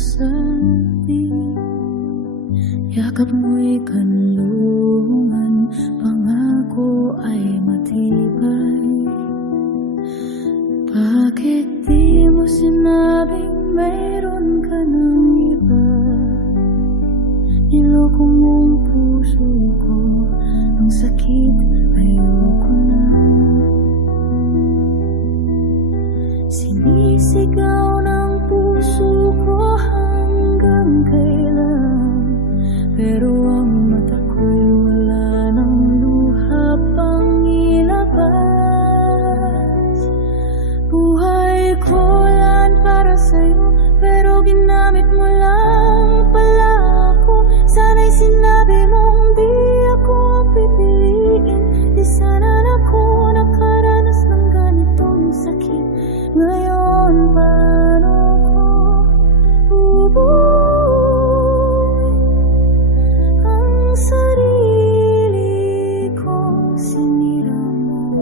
sabi, yakap mo'y kanlungan, pangako ay matibay. Bakit di mo sinabing mayroon ka ng iba? Niloko mong puso ko, ang sakit ayoko na. Sinisigaw ng puso ko hanggang kailan, pero ang mata ko'y wala ng luha pang ilabas. Buhay ko lan para sa'yo, pero ginamit mo lang pala ako. Sana'y sinabi mong di ako ang pipiliin, di sana ako nakaranas ng ganitong sakit. Ngayon paano ko bubuhay ang sarili kong sinira mo?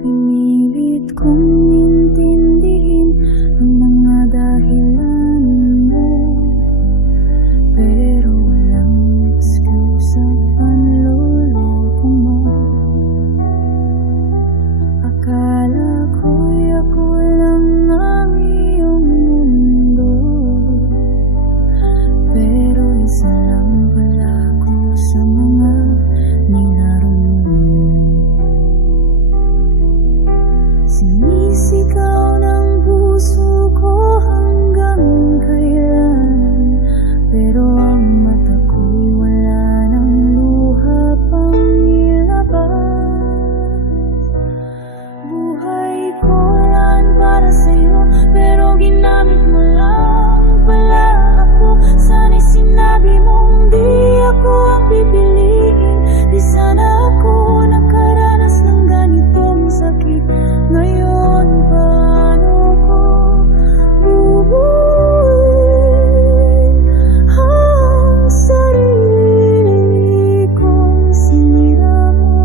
Pinilit kong intindihin ang mga dahilan mo, pero walang excuse ang panloloko mo. Akala ko'y ako lang ang iyong mundo, pero isa lang pala ako sa mga nilaro mo. Sinisigaw ng puso ko hanggang kailan, pero ang mata ko'y wala ng luha pang ilabas. Buhay ko lan para sa'yo, pero ginamit mo lang pala ako. Sana'y sinabi mong di ako ang pipiliin, di sana ako nakaranas ng ganitong sakit. Ngayon paano ko bubuhay ang sarili kong sinira mo?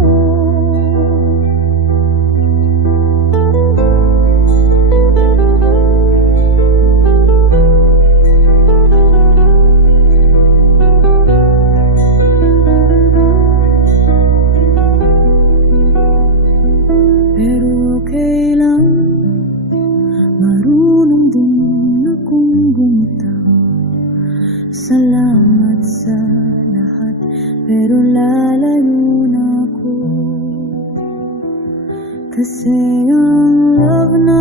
Pero okay lang, marunong din akong bumitaw. Salamat sa lahat, pero lalayo na ako. Kasi ang love na